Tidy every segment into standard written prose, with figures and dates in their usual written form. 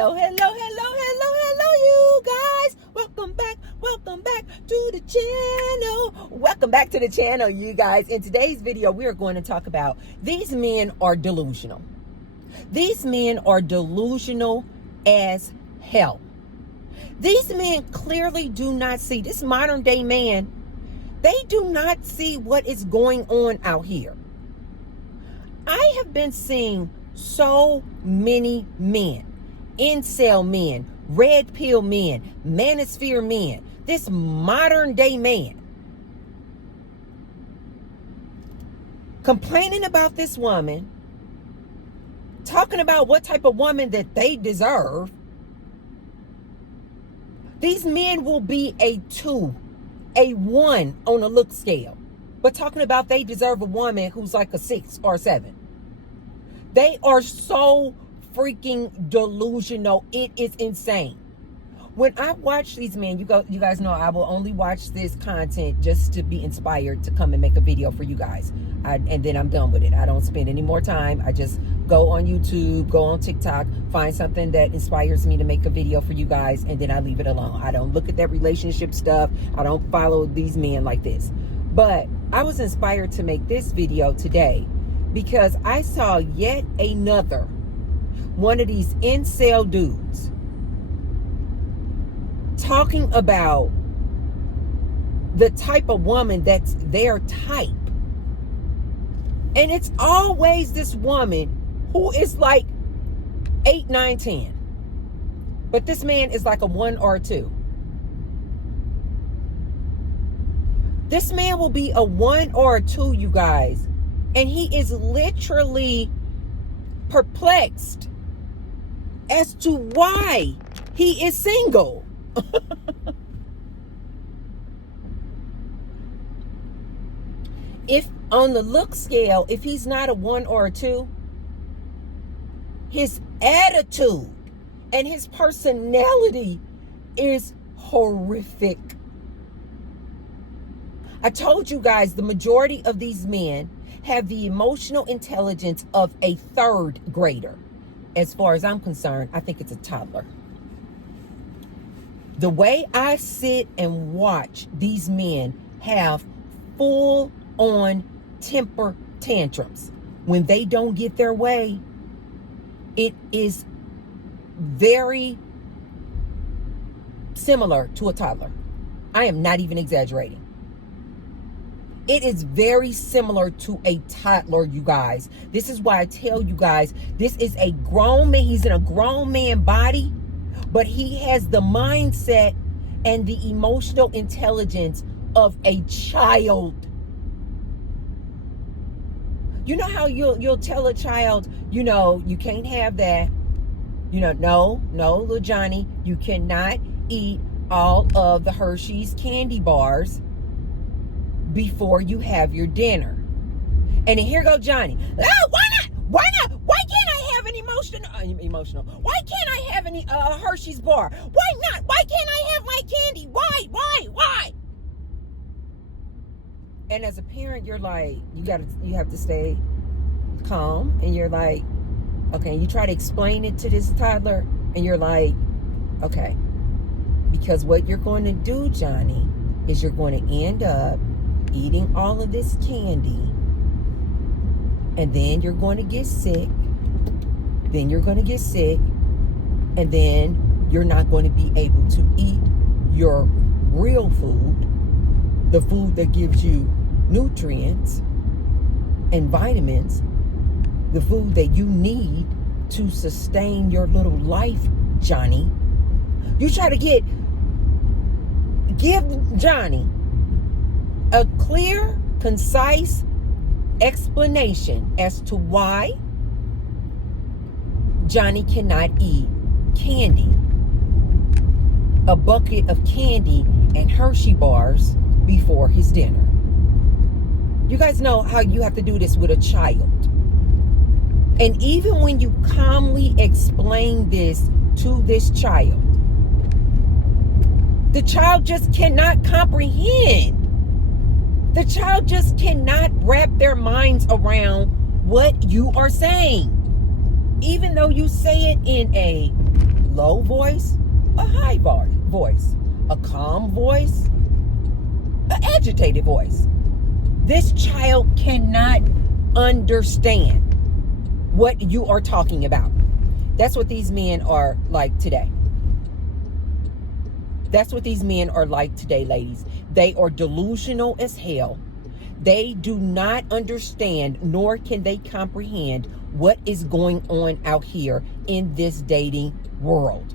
Hello, you guys. Welcome back to the channel. Welcome back to the channel, you guys. In today's video, we are going to talk about these men are delusional. These men are delusional as hell. These men clearly do not see, this modern day man, they do not see what is going on out here. I have been seeing so many men, incel men, red pill men, manosphere men, this modern day man complaining about this woman, talking about what type of woman that they deserve. These men will be a 2, a 1 on a look scale, but talking about they deserve a woman who's like a 6 or a 7. They are so freaking delusional. It is insane. When I watch these men, you guys know I will only watch this content just to be inspired to come and make a video for you guys. And then I'm done with it. I don't spend any more time. I just go on YouTube, go on TikTok, find something that inspires me to make a video for you guys, and then I leave it alone. I don't look at that relationship stuff. I don't follow these men like this. But I was inspired to make this video today because I saw yet another one of these incel dudes talking about the type of woman that's their type. And it's always this woman who is like 8, 9, 10. But this man is like a 1 or a 2. This man will be a 1 or a 2, you guys. And he is literally perplexed as to why he is single. If on the look scale, if he's not a 1 or a 2, his attitude and his personality is horrific. I told you guys the majority of these men have the emotional intelligence of a 3rd grader. As far as I'm concerned, I think it's a toddler. The way I sit and watch these men have full-on temper tantrums when they don't get their way, it is very similar to a toddler. I am not even exaggerating. It is very similar to a toddler, you guys. This is why I tell you guys, this is a grown man. He's in a grown man body, but he has the mindset and the emotional intelligence of a child. You know how you'll tell a child, you can't have that. No, little Johnny, you cannot eat all of the Hershey's candy bars before you have your dinner. And then here go Johnny. Oh, why not? Why not? Why can't I have an emotional? Why can't I have any Hershey's bar? Why not? Why can't I have my candy? Why? And as a parent, you're like, you have to stay calm, and you're like, okay, you try to explain it to this toddler, and you're like, okay, because what you're going to do, Johnny, is you're going to end up eating all of this candy, and then you're going to get sick, and then you're not going to be able to eat your real food, the food that gives you nutrients and vitamins, the food that you need to sustain your little life, Johnny. You try to give Johnny a clear, concise explanation as to why Johnny cannot eat candy, a bucket of candy and Hershey bars before his dinner. You guys know how you have to do this with a child. And even when you calmly explain this to this child, the child just cannot comprehend. The child just cannot wrap their minds around what you are saying. Even though you say it in a low voice, a high voice, a calm voice, an agitated voice. This child cannot understand what you are talking about. That's what these men are like today. That's what these men are like today, ladies. They are delusional as hell. They do not understand, nor can they comprehend what is going on out here in this dating world.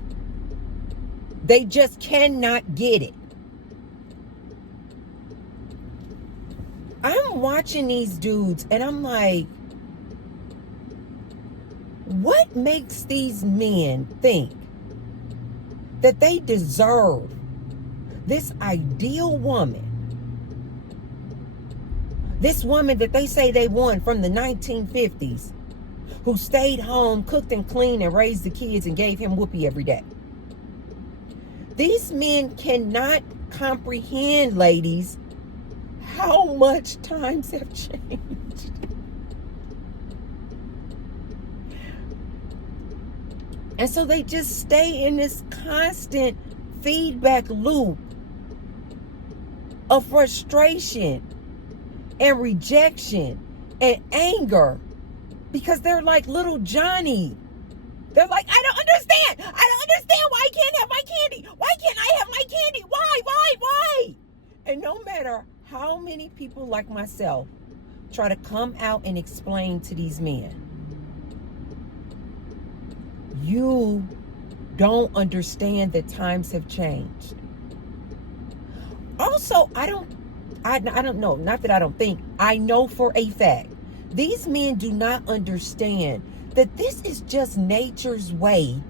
They just cannot get it. I'm watching these dudes and I'm like, what makes these men think that they deserve this ideal woman? This woman that they say they want from the 1950s, who stayed home, cooked and cleaned and raised the kids and gave him whoopee every day. These men cannot comprehend, ladies, how much times have changed. And so they just stay in this constant feedback loop of frustration and rejection and anger, because they're like little Johnny. They're like, I don't understand. I don't understand why I can't have my candy. Why can't I have my candy? Why? And no matter how many people like myself try to come out and explain to these men, you don't understand that times have changed. Also, I don't know, not that I don't think, I know for a fact, these men do not understand that this is just nature's way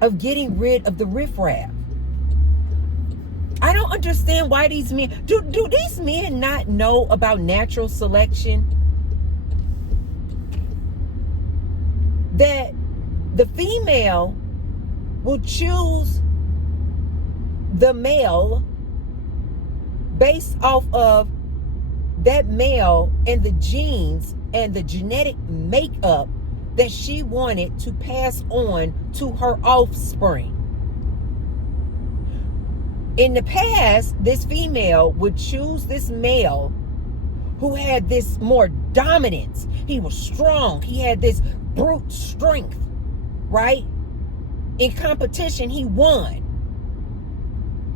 of getting rid of the riffraff. I don't understand why these men, do these men not know about natural selection? That the female will choose the male based off of that male and the genes and the genetic makeup that she wanted to pass on to her offspring. In the past, this female would choose this male who had this more dominance. He was strong. He had this brute strength, right? In competition, he won.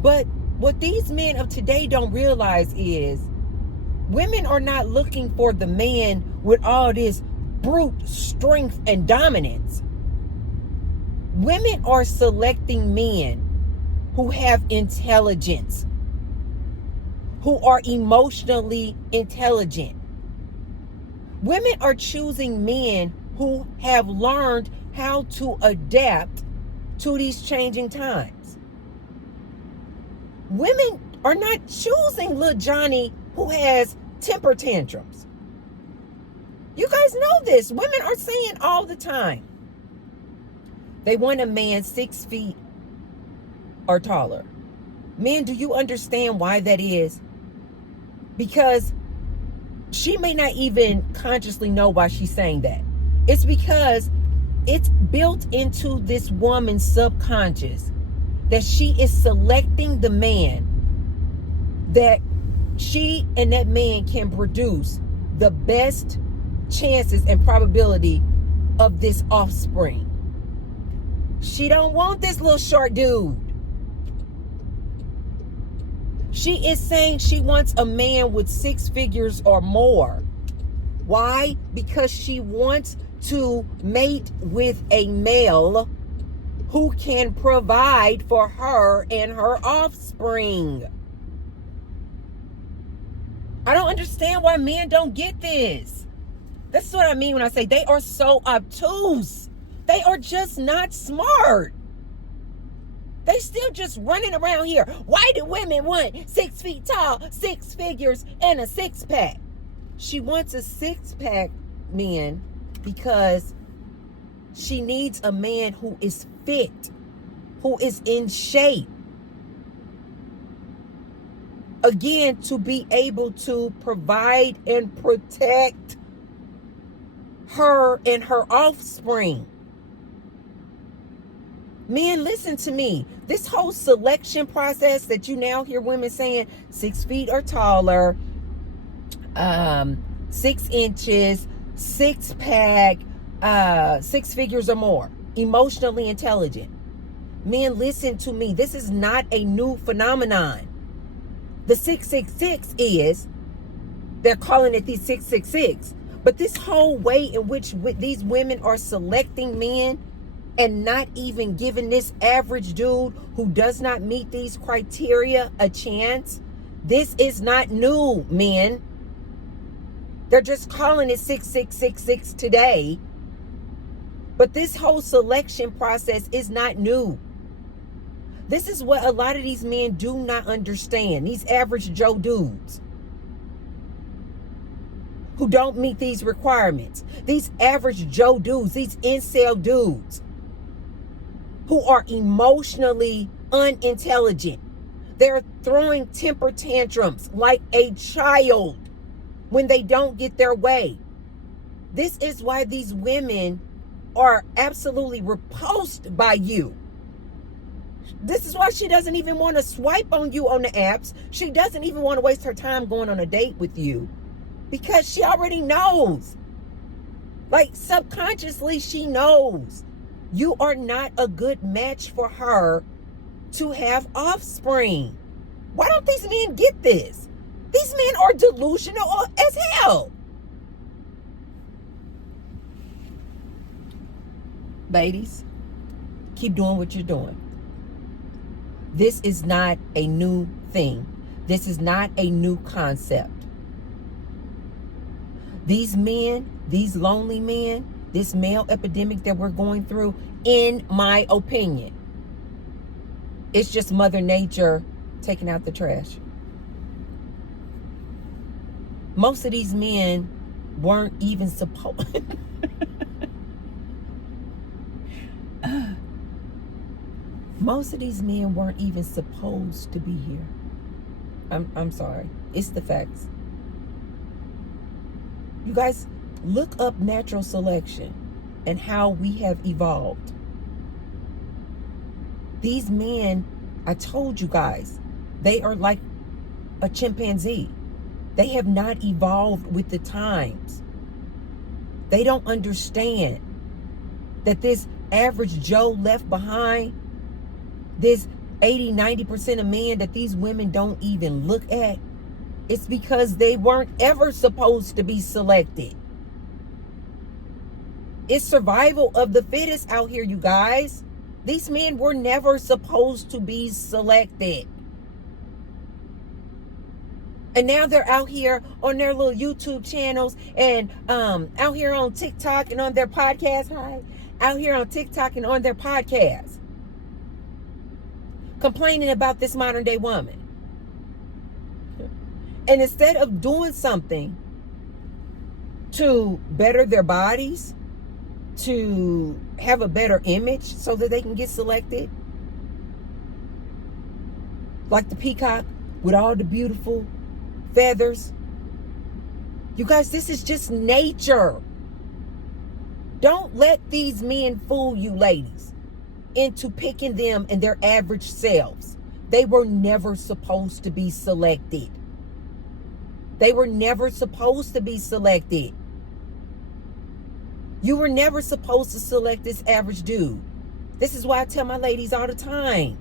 But what these men of today don't realize is women are not looking for the man with all this brute strength and dominance. Women are selecting men who have intelligence, who are emotionally intelligent. Women are choosing men who have learned how to adapt to these changing times. Women are not choosing little Johnny who has temper tantrums. You guys know this. Women are saying all the time they want a man 6 feet or taller. Men, do you understand why that is? Because she may not even consciously know why she's saying that. It's because it's built into this woman's subconscious that she is selecting the man that she and that man can produce the best chances and probability of this offspring. She don't want this little short dude. She is saying she wants a man with 6 figures or more. Why? Because she wants to mate with a male who can provide for her and her offspring. I don't understand why men don't get this. That's what I mean when I say they are so obtuse. They are just not smart. They still just running around here. Why do women want 6 feet tall, 6 figures, and a 6-pack? She wants a 6-pack, man, because she needs a man who is fit, who is in shape. Again, to be able to provide and protect her and her offspring. Men, listen to me. This whole selection process that you now hear women saying 6 feet or taller, 6 inches, 6-pack, 6 figures or more, emotionally intelligent. Men, listen to me. This is not a new phenomenon. The 666 is, they're calling it the 666. But this whole way in which these women are selecting men and not even giving this average dude who does not meet these criteria a chance, this is not new, men. They're just calling it 6666 today. But this whole selection process is not new. This is what a lot of these men do not understand. These average Joe dudes who don't meet these requirements. These average Joe dudes, these incel dudes who are emotionally unintelligent. They're throwing temper tantrums like a child when they don't get their way. This is why these women are absolutely repulsed by you. This is why she doesn't even want to swipe on you on the apps. She doesn't even want to waste her time going on a date with you because she already knows. Like, subconsciously, she knows you are not a good match for her to have offspring. Why don't these men get this? These men are delusional as hell. Ladies, keep doing what you're doing. This is not a new thing. This is not a new concept. These men, these lonely men, this male epidemic that we're going through, in my opinion, it's just Mother Nature taking out the trash. Most of these men weren't even supposed... Most of these men weren't even supposed to be here. I'm sorry. It's the facts. You guys, look up natural selection and how we have evolved. These men, I told you guys, they are like a chimpanzee. They have not evolved with the times. They don't understand that this average Joe left behind, this 80-90% of men that these women don't even look at, it's because they weren't ever supposed to be selected. It's survival of the fittest out here, you guys. These men were never supposed to be selected. And now they're out here on their little YouTube channels and out here on TikTok and on their podcast. Hi. Out here on TikTok and on their podcast, complaining about this modern day woman. And instead of doing something to better their bodies, to have a better image so that they can get selected, like the peacock with all the beautiful feathers. You guys, this is just nature. Don't let these men fool you, ladies, into picking them and their average selves. They were never supposed to be selected. They were never supposed to be selected. You were never supposed to select this average dude. This is why I tell my ladies all the time,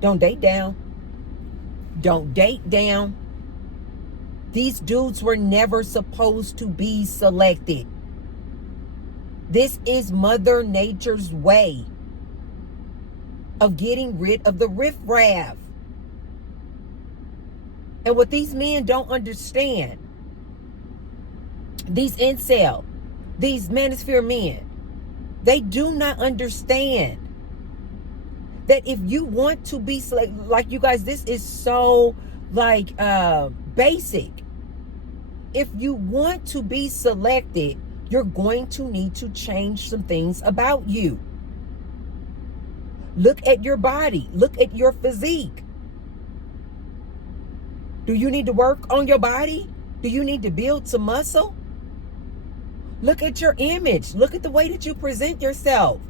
don't date down. Don't date down. These dudes were never supposed to be selected. This is Mother Nature's way of getting rid of the riffraff. And what these men don't understand, these incel, these manosphere men, they do not understand that if you want to be selected, like you guys, this is so like basic. If you want to be selected, you're going to need to change some things about you. Look at your body. Look at your physique. Do you need to work on your body? Do you need to build some muscle? Look at your image. Look at the way that you present yourself.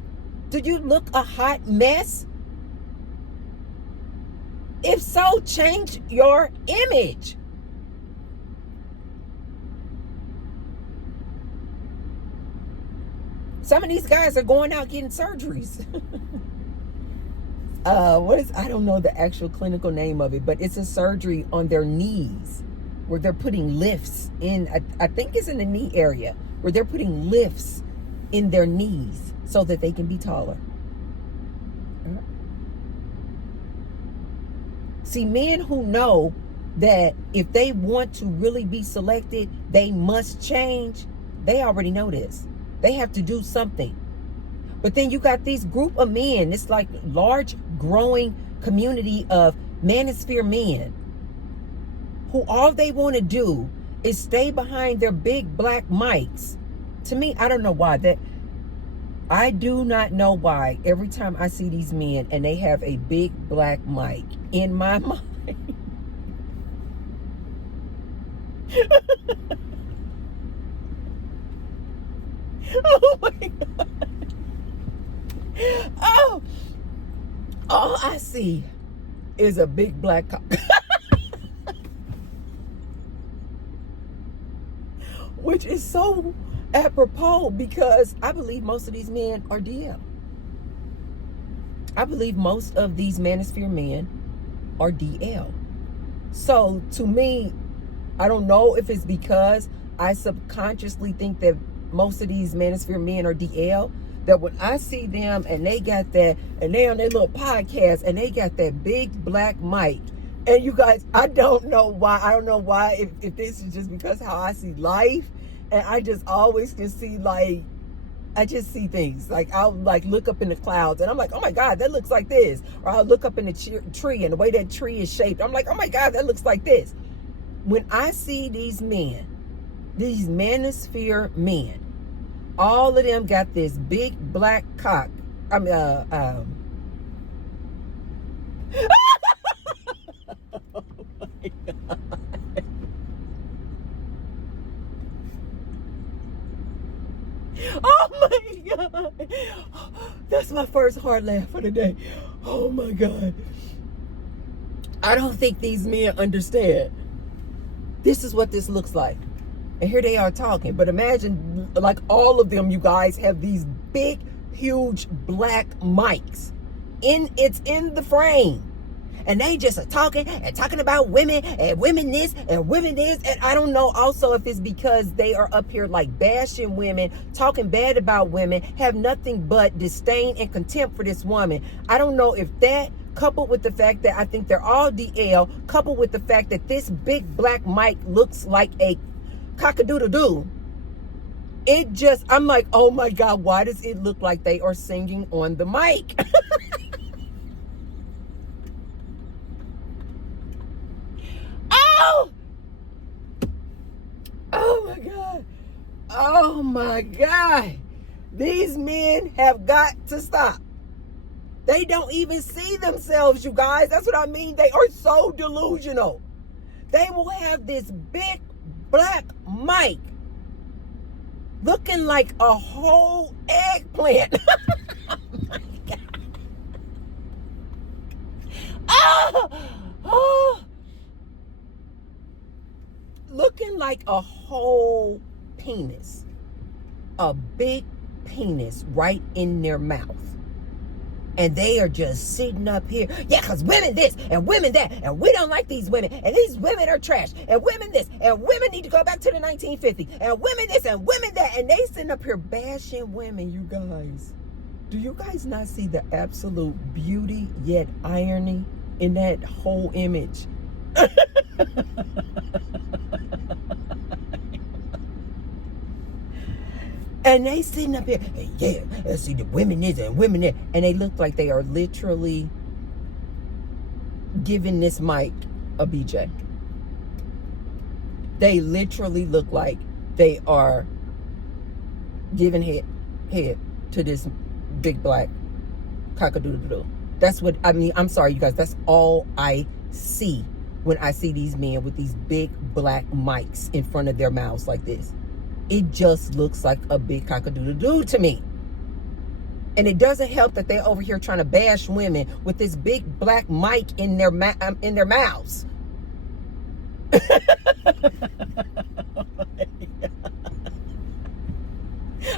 Do you look a hot mess? If so, change your image. Some of these guys are going out getting surgeries. I don't know the actual clinical name of it, but it's a surgery on their knees where they're putting lifts in. I think it's in the knee area where they're putting lifts in their knees so that they can be taller. See, men who know that if they want to really be selected, they must change. They already know this. They have to do something. But then you got these group of men. It's like large growing community of manosphere men who all they want to do is stay behind their big black mics. To me, I don't know why that. I do not know why every time I see these men and they have a big black mic in my mind. Oh my God. Oh, all I see is a big black cock. Which is so apropos because I believe most of these men are DL. I believe most of these manosphere men are DL. So to me, I don't know if it's because I subconsciously think that most of these manosphere men are DL, that when I see them and they got that, and they on their little podcast and they got that big black mic, and you guys, I don't know why, if this is just because how I see life, and I just always can see, like, I just see things. Like, I'll like look up in the clouds and I'm like, oh my God, that looks like this. Or I'll look up in the tree and the way that tree is shaped, I'm like, oh my God, that looks like this. When I see these men, these manosphere men, all of them got this big black cock. I mean, oh my God. Oh my God. That's my first hard laugh for the day. Oh my God. I don't think these men understand. This is what this looks like. And here they are talking. But imagine, like, all of them, you guys, have these big, huge black mics. It's in the frame. And they just are talking about women and women this and women this. And I don't know also if it's because they are up here like bashing women, talking bad about women, have nothing but disdain and contempt for this woman. I don't know if that, coupled with the fact that I think they're all DL, coupled with the fact that this big black mic looks like a cock-a-doodle-doo. It just, I'm like, oh my God, why does it look like they are singing on the mic? Oh! Oh my God. Oh my God. These men have got to stop. They don't even see themselves, you guys. That's what I mean. They are so delusional. They will have this big black mic looking like a whole eggplant. Oh my God. Oh! Oh! Looking like a whole penis. A big penis right in their mouth. And they are just sitting up here. Yeah, because women this and women that. And we don't like these women. And these women are trash. And women this. And women need to go back to the 1950s. And women this and women that. And they sitting up here bashing women, you guys. Do you guys not see the absolute beauty yet irony in that whole image? And they sitting up here, hey, yeah, let's see the women is and women there. And they look like they are literally giving this mic a BJ. They literally look like they are giving head to this big black cock-a-doodle-doo. That's what, I mean, I'm sorry, you guys. That's all I see when I see these men with these big black mics in front of their mouths like this. It just looks like a big cock-a-doodle-doo to me. And it doesn't help that they're over here trying to bash women with this big black mic in their mouths.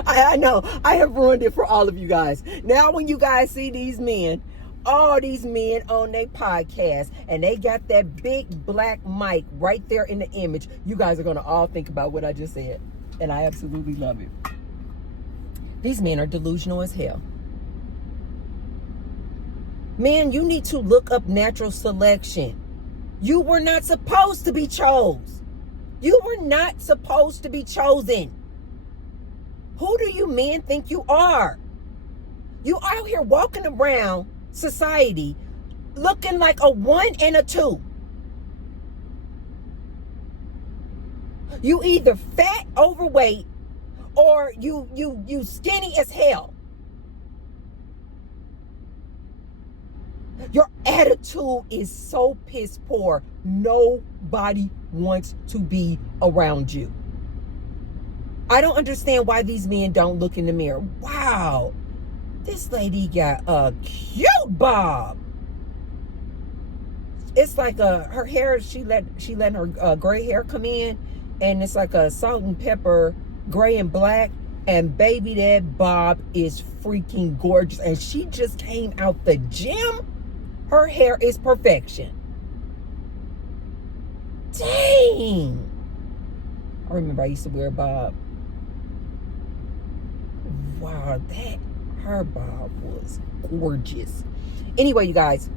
I know I have ruined it for all of you guys. Now when you guys see these men, all these men on their podcast, and they got that big black mic right there in the image, you guys are going to all think about what I just said. And I absolutely love it. These men are delusional as hell. Man, you need to look up natural selection. You were not supposed to be chose. You were not supposed to be chosen. Who do you men think you are? You out here walking around society looking like a 1 and a 2. You either fat, overweight, or you skinny as hell. Your attitude is so piss poor. Nobody wants to be around you. I don't understand why these men don't look in the mirror. Wow, this lady got a cute bob. It's like her hair. She let her gray hair come in, and it's like a salt and pepper, gray and black. And baby, that bob is freaking gorgeous. And she just came out the gym. Her hair is perfection. Dang. I remember I used to wear a bob. Wow, her bob was gorgeous. Anyway, you guys,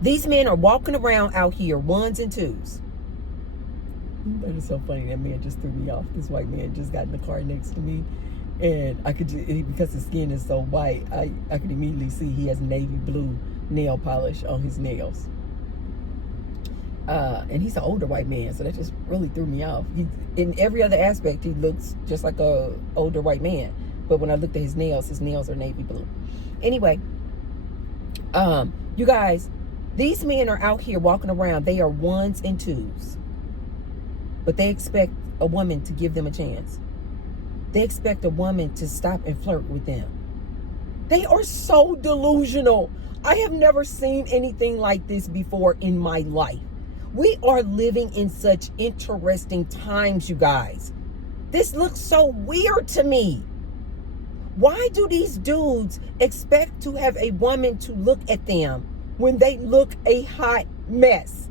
these men are walking around out here, 1s and 2s. That is so funny. That man just threw me off. This white man just got in the car next to me, and I could just, because his skin is so white, I could immediately see he has navy blue nail polish on his nails. And he's an older white man, so that just really threw me off. In every other aspect, he looks just like a older white man. But when I looked at his nails are navy blue. Anyway, you guys, these men are out here walking around. They are 1s and 2s. But they expect a woman to give them a chance. They expect a woman to stop and flirt with them. They are so delusional. I have never seen anything like this before in my life. We are living in such interesting times, you guys. This looks so weird to me. Why do these dudes expect to have a woman to look at them when they look a hot mess?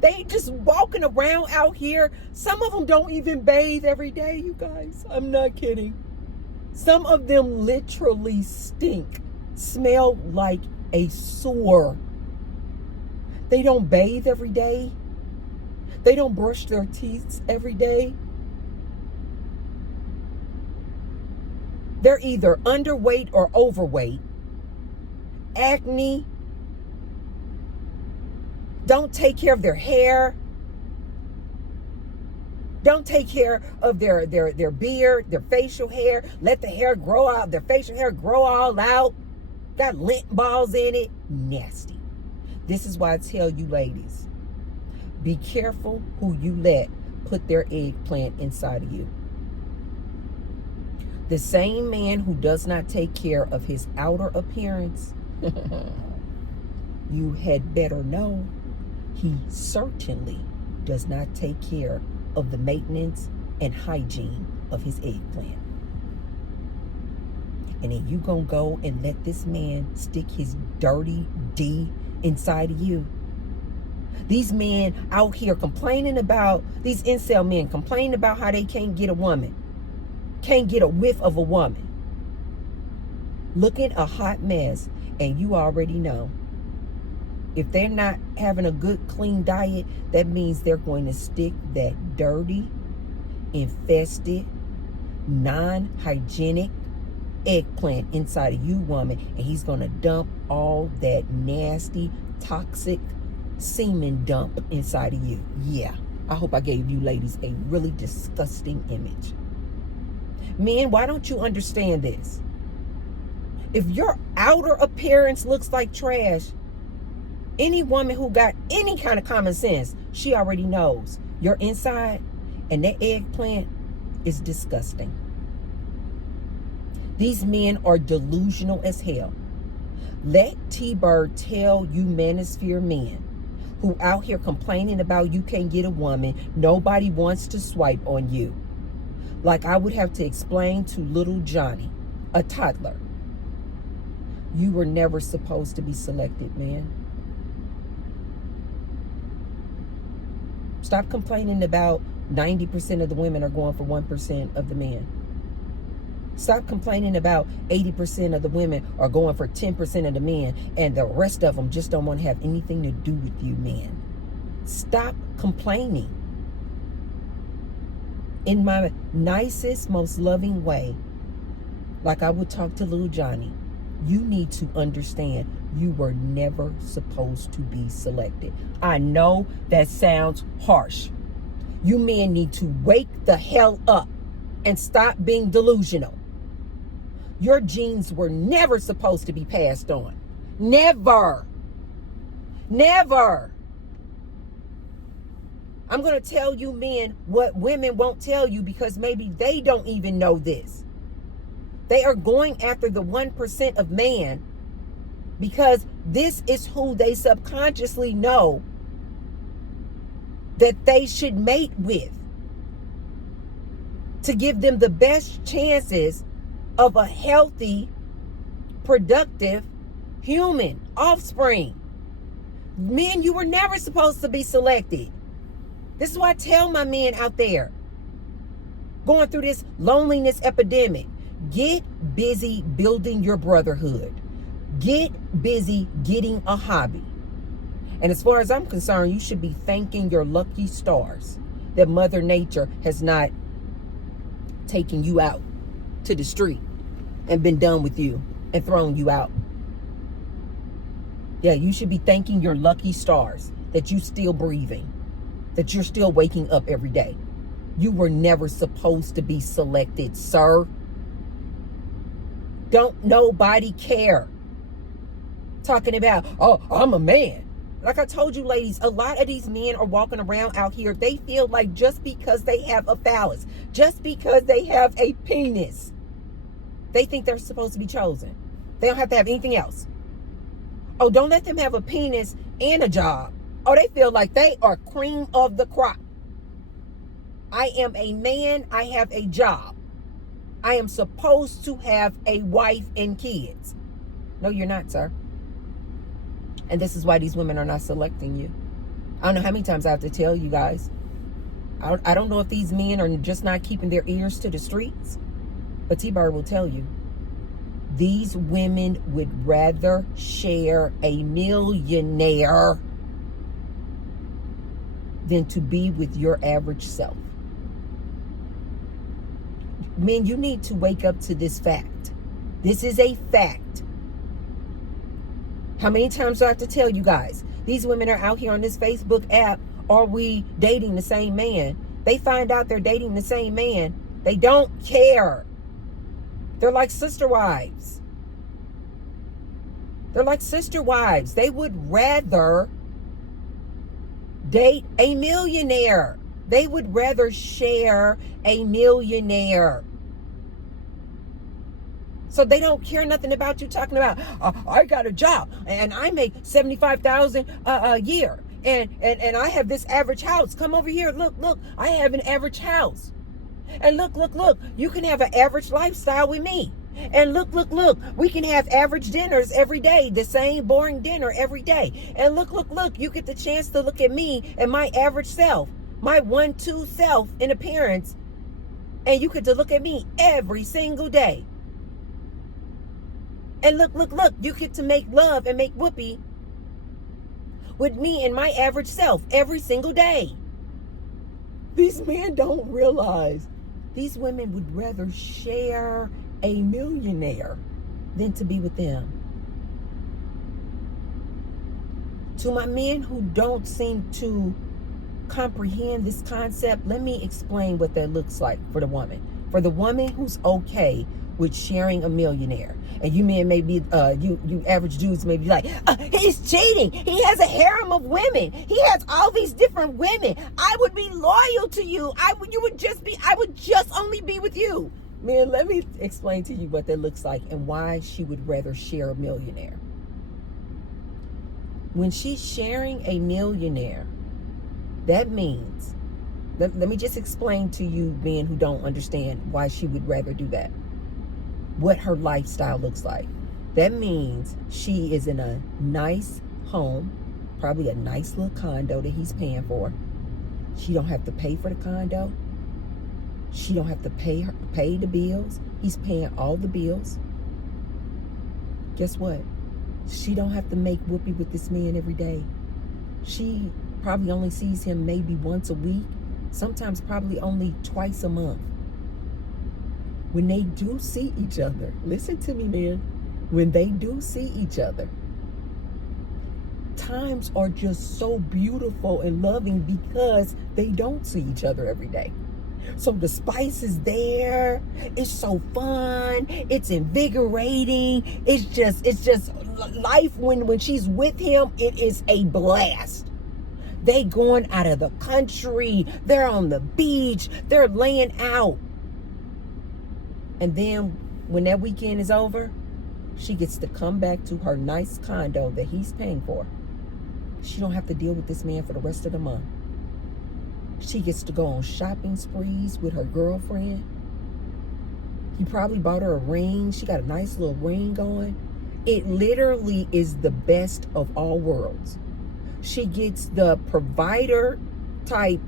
They just walking around out here. Some of them don't even bathe every day, you guys. I'm not kidding. Some of them literally stink, smell like a sewer. They don't bathe every day. They don't brush their teeth every day. They're either underweight or overweight. Acne. Don't take care of their hair. Don't take care of their beard, their facial hair. Let the hair grow out, their facial hair grow all out. Got lint balls in it. Nasty. This is why I tell you ladies, be careful who you let put their eggplant inside of you. The same man who does not take care of his outer appearance, you had better know he certainly does not take care of the maintenance and hygiene of his eggplant. And then you gonna go and let this man stick his dirty D inside of you. These men out here complaining about, these incel men complaining about how they can't get a woman, can't get a whiff of a woman. Looking a hot mess, and you already know, if they're not having a good, clean diet, that means they're going to stick that dirty, infested, non-hygienic eggplant inside of you, woman, and he's going to dump all that nasty, toxic semen dump inside of you. Yeah, I hope I gave you ladies a really disgusting image. Men, why don't you understand this? If your outer appearance looks like trash, any woman who got any kind of common sense, she already knows your inside and that eggplant is disgusting. These men are delusional as hell. Let T-Bird tell you manosphere men who out here complaining about you can't get a woman, nobody wants to swipe on you. Like I would have to explain to little Johnny, a toddler, you were never supposed to be selected, man. Stop complaining about 90% of the women are going for 1% of the men. Stop complaining about 80% of the women are going for 10% of the men, and the rest of them just don't want to have anything to do with you, men. Stop complaining. In my nicest, most loving way, like I would talk to little Johnny, you need to understand you were never supposed to be selected. I know that sounds harsh. You men need to wake the hell up and stop being delusional. Your genes were never supposed to be passed on. Never. Never. I'm going to tell you men what women won't tell you because maybe they don't even know this. They are going after the 1% of man because this is who they subconsciously know that they should mate with to give them the best chances of a healthy, productive human offspring. Men, you were never supposed to be selected. This is why I tell my men out there going through this loneliness epidemic, get busy building your brotherhood. Get busy getting a hobby. And as far as I'm concerned, you should be thanking your lucky stars that Mother Nature has not taken you out to the street and been done with you and thrown you out. Yeah, you should be thanking your lucky stars that you're still breathing, that you're still waking up every day. You were never supposed to be selected, sir. Don't nobody care. Talking about, oh, I'm a man. Like I told you, ladies, a lot of these men are walking around out here. They feel like just because they have a phallus, just because they have a penis, they think they're supposed to be chosen. They don't have to have anything else. Oh, don't let them have a penis and a job. Oh, they feel like they are cream of the crop. I am a man. I have a job. I am supposed to have a wife and kids. No, you're not, sir. And this is why these women are not selecting you. I don't know how many times I have to tell you guys. I don't know if these men are just not keeping their ears to the streets. But T-Bird will tell you. These women would rather share a millionaire than to be with your average self. Men, you need to wake up to this fact. This is a fact. How many times do I have to tell you guys? These women are out here on this Facebook app. Are we dating the same man? They find out they're dating the same man. They don't care. They're like sister wives. They're like sister wives. They would rather date a millionaire. They would rather share a millionaire. So they don't care nothing about you talking about, I got a job and I make $75,000 a year. And I have this average house. Come over here. Look, I have an average house. And look, you can have an average lifestyle with me. And look, we can have average dinners every day, the same boring dinner every day. And look, you get the chance to look at me and my average self, my 1-2 self in appearance. And you get to look at me every single day. And look, you get to make love and make whoopee with me and my average self every single day. These men don't realize these women would rather share a millionaire than to be with them. To my men who don't seem to comprehend this concept, let me explain what that looks like for the woman. For the woman who's okay with sharing a millionaire. And you men may be, you average dudes may be like, he's cheating. He has a harem of women. He has all these different women. I would be loyal to you. I would just only be with you. Man, let me explain to you what that looks like and why she would rather share a millionaire. When she's sharing a millionaire, that means, let me just explain to you men who don't understand why she would rather do that, what her lifestyle looks like. That means she is in a nice home, probably a nice little condo that he's paying for. She don't have to pay for the condo. She don't have to pay the bills. He's paying all the bills. Guess what? She don't have to make whoopee with this man every day. She probably only sees him maybe once a week, sometimes probably only twice a month. When they do see each other, listen to me, man. When they do see each other, times are just so beautiful and loving because they don't see each other every day. So the spice is there. It's so fun. It's invigorating. It's just life when she's with him. It is a blast. They going out of the country. They're on the beach. They're laying out. And then when that weekend is over, she gets to come back to her nice condo that he's paying for. She don't have to deal with this man for the rest of the month. She gets to go on shopping sprees with her girlfriend. He probably bought her a ring. She got a nice little ring going. It literally is the best of all worlds. She gets the provider type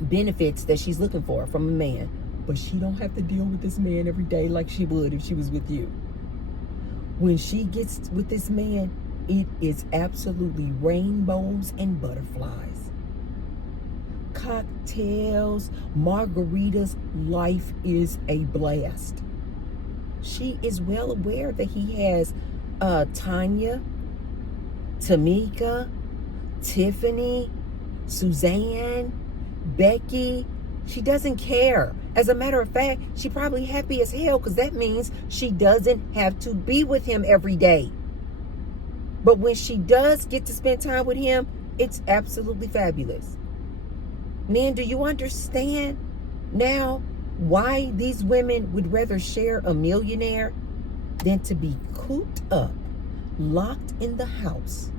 benefits that she's looking for from a man. But she don't have to deal with this man every day like she would if she was with you. When she gets with this man, it is absolutely rainbows and butterflies. Cocktails, margaritas, life is a blast. She is well aware that he has Tanya, Tamika, Tiffany, Suzanne, Becky. She doesn't care. As a matter of fact, she probably happy as hell because that means she doesn't have to be with him every day. But when she does get to spend time with him, it's absolutely fabulous. Men, do you understand now why these women would rather share a millionaire than to be cooped up, locked in the house,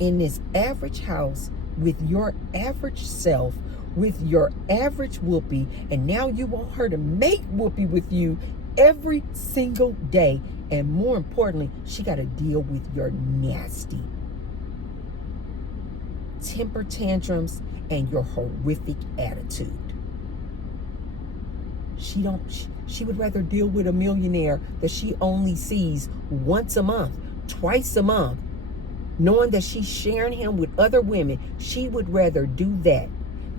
in this average house with your average self, with your average whoopee, and now you want her to make whoopee with you every single day. And more importantly, she got to deal with your nasty temper tantrums and your horrific attitude. She would rather deal with a millionaire that she only sees once a month, twice a month, knowing that she's sharing him with other women. She would rather do that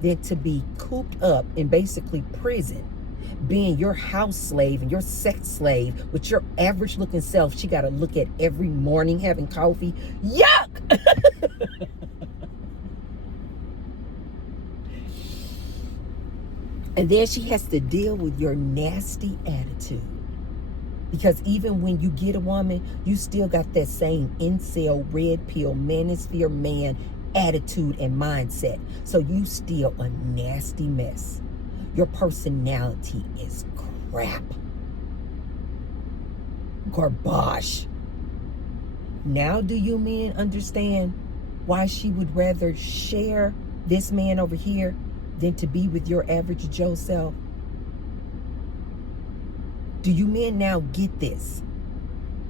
than to be cooped up in basically prison, being your house slave and your sex slave with your average looking self. She got to look at every morning having coffee. Yuck! And then she has to deal with your nasty attitude. Because even when you get a woman, you still got that same incel, red pill, manosphere man attitude and mindset. So you still a nasty mess. Your personality is crap. Garbage. Now do you men understand why she would rather share this man over here than to be with your average Joe self? Do you men now get this?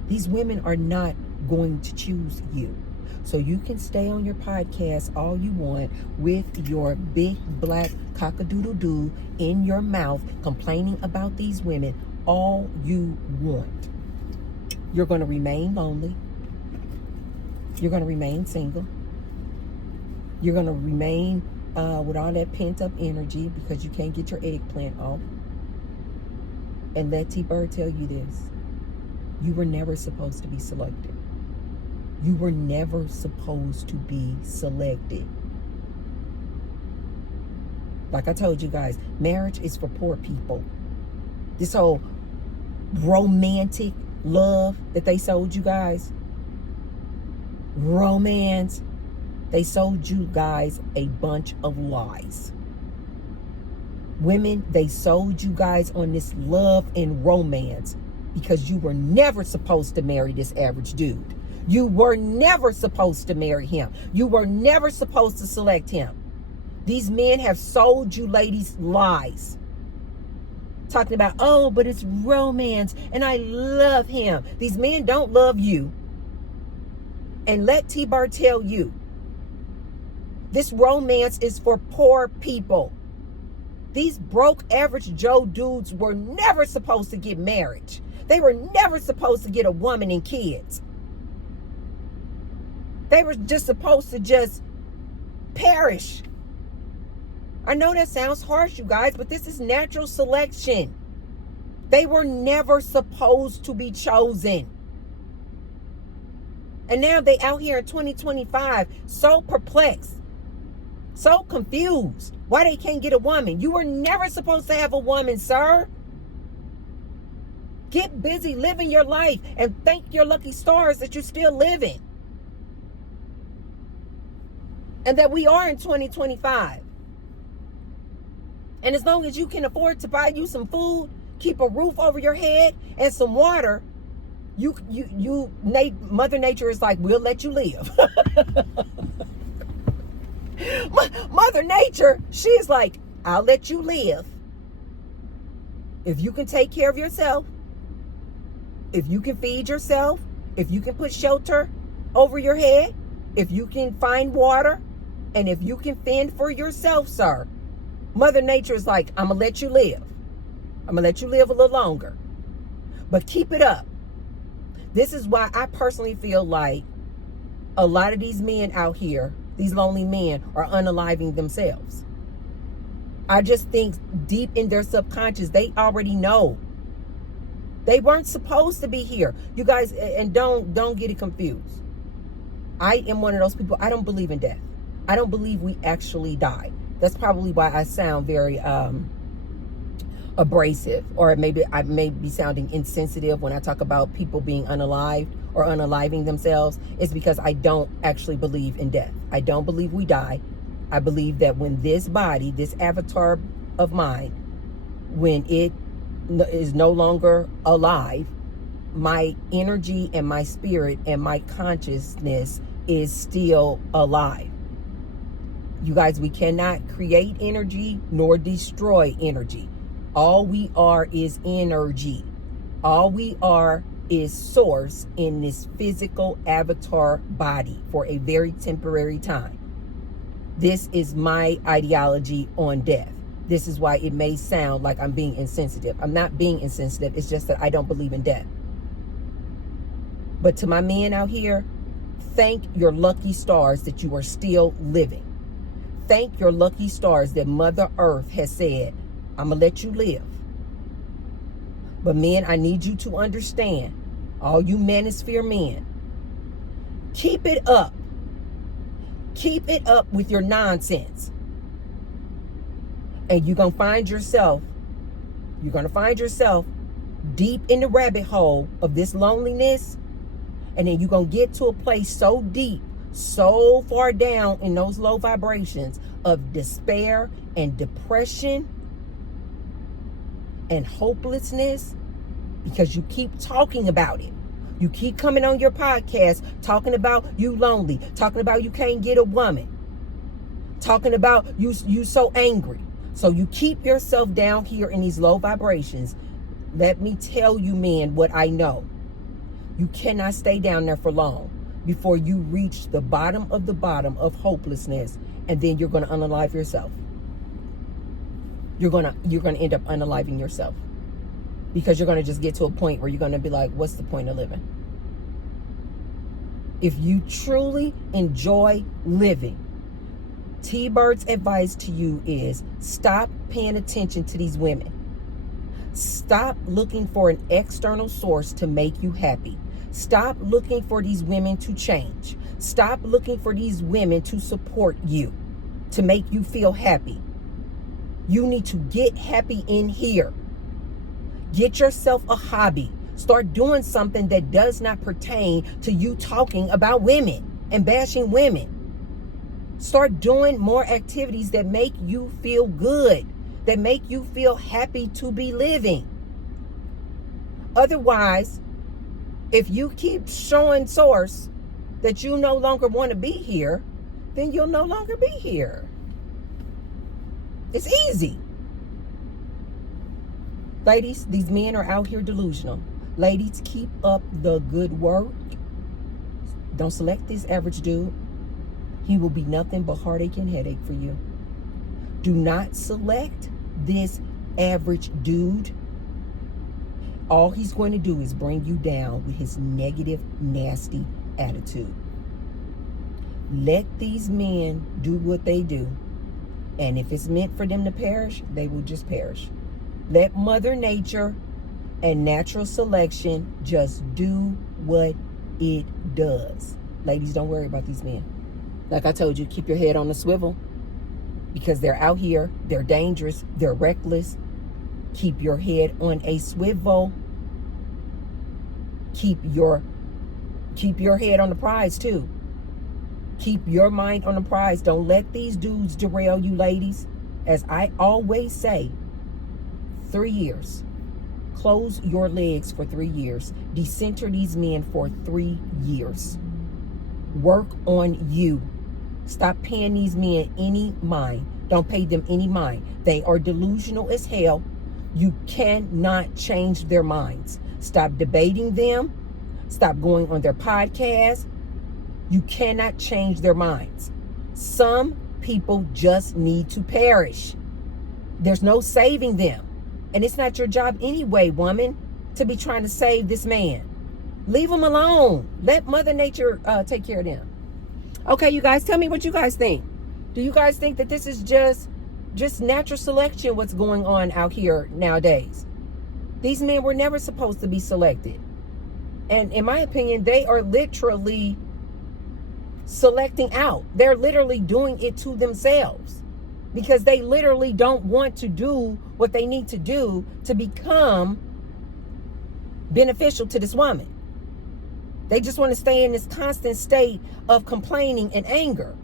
These women are not going to choose you. So you can stay on your podcast all you want with your big black cock-a-doodle-doo in your mouth complaining about these women all you want. You're going to remain lonely. You're going to remain single. You're going to remain with all that pent-up energy because you can't get your eggplant off. And let T-Bird tell you this. You were never supposed to be selected. You were never supposed to be selected. Like I told you guys, marriage is for poor people. This whole romantic love that they sold you guys, romance, they sold you guys a bunch of lies. Women, they sold you guys on this love and romance because you were never supposed to marry this average dude. You were never supposed to marry him. You were never supposed to select him. These men have sold you ladies lies. Talking about, oh, but it's romance and I love him. These men don't love you. And let T-Bar tell you, this romance is for poor people. These broke average Joe dudes were never supposed to get married. They were never supposed to get a woman and kids. They were just supposed to just perish. I know that sounds harsh, you guys, but this is natural selection. They were never supposed to be chosen. And now they out here in 2025, so perplexed, so confused. Why they can't get a woman? You were never supposed to have a woman, sir. Get busy living your life and thank your lucky stars that you're still living. And that we are in 2025. And as long as you can afford to buy you some food, keep a roof over your head and some water, Mother Nature is like, we'll let you live. Mother Nature, she's like, I'll let you live. If you can take care of yourself, if you can feed yourself, if you can put shelter over your head, if you can find water, and if you can fend for yourself, sir, Mother Nature is like, I'm going to let you live. I'm going to let you live a little longer. But keep it up. This is why I personally feel like a lot of these men out here, these lonely men, are unaliving themselves. I just think deep in their subconscious, they already know. They weren't supposed to be here. You guys, and don't get it confused. I am one of those people, I don't believe in death. I don't believe we actually die. That's probably why I sound very abrasive, or maybe I may be sounding insensitive when I talk about people being unalived or unaliving themselves. It's because I don't actually believe in death. I don't believe we die. I believe that when this body, this avatar of mine, when it is no longer alive, my energy and my spirit and my consciousness is still alive. You guys, we cannot create energy nor destroy energy. All we are is energy. All we are is source in this physical avatar body for a very temporary time. This is my ideology on death. This is why it may sound like I'm being insensitive. I'm not being insensitive. It's just that I don't believe in death. But to my men out here, thank your lucky stars that you are still living. Thank your lucky stars that Mother Earth has said, I'm going to let you live. But men, I need you to understand, all you manosphere men, keep it up. Keep it up with your nonsense. And you're going to find yourself deep in the rabbit hole of this loneliness. And then you're going to get to a place so deep, so far down in those low vibrations of despair and depression and hopelessness, because you keep talking about it. You keep coming on your podcast talking about you lonely, talking about you can't get a woman, talking about you so angry. So you keep yourself down here in these low vibrations. Let me tell you, men, what I know. You cannot stay down there for long before you reach the bottom of hopelessness, and then you're going to unalive yourself. You're going to end up unaliving yourself, because you're going to just get to a point where you're going to be like, what's the point of living? If you truly enjoy living, T-Bird's advice to you is stop paying attention to these women. Stop looking for an external source to make you happy. Stop looking for these women to change. Stop looking for these women to support you, to make you feel happy. You need to get happy in here. Get yourself a hobby. Start doing something that does not pertain to you talking about women and bashing women. Start doing more activities that make you feel good. that make you feel happy to be living. Otherwise, if you keep showing source that you no longer want to be here, then you'll no longer be here. It's easy. Ladies, these men are out here delusional. Ladies, keep up the good work. Don't select this average dude. He will be nothing but heartache and headache for you. Do not select this average dude. All he's going to do is bring you down with his negative, nasty attitude. Let these men do what they do. And if it's meant for them to perish, they will just perish. Let Mother Nature and natural selection just do what it does. Ladies, don't worry about these men. Like I told you, keep your head on the swivel, because they're out here, they're dangerous, they're reckless. Keep your head on a swivel. Keep your head on the prize too. Keep your mind on the prize. Don't let these dudes derail you, ladies. As I always say, 3 years. Close your legs for 3 years. Decenter these men for 3 years. Work on you. Stop paying these men any mind. Don't pay them any mind. They are delusional as hell. You cannot change their minds. Stop debating them. Stop going on their podcast. You cannot change their minds. Some people just need to perish. There's no saving them. And it's not your job anyway, woman, to be trying to save this man. Leave them alone. Let Mother Nature take care of them. Okay, you guys, tell me what you guys think. Do you guys think that this is just natural selection, what's going on out here nowadays? These men were never supposed to be selected. And in my opinion, they are literally selecting out. They're literally doing it to themselves, because they literally don't want to do what they need to do to become beneficial to this woman. They just want to stay in this constant state of complaining and anger.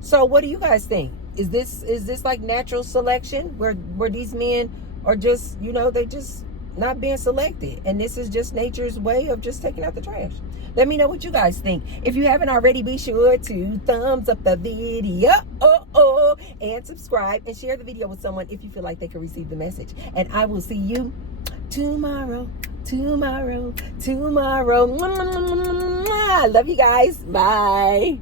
So what do you guys think? Is this like natural selection where these men are just, they just not being selected, and this is just nature's way of just taking out the trash? Let me know what you guys think. If you haven't already, be sure to thumbs up the video and subscribe and share the video with someone if you feel like they can receive the message. And I will see you tomorrow. I love you guys. Bye.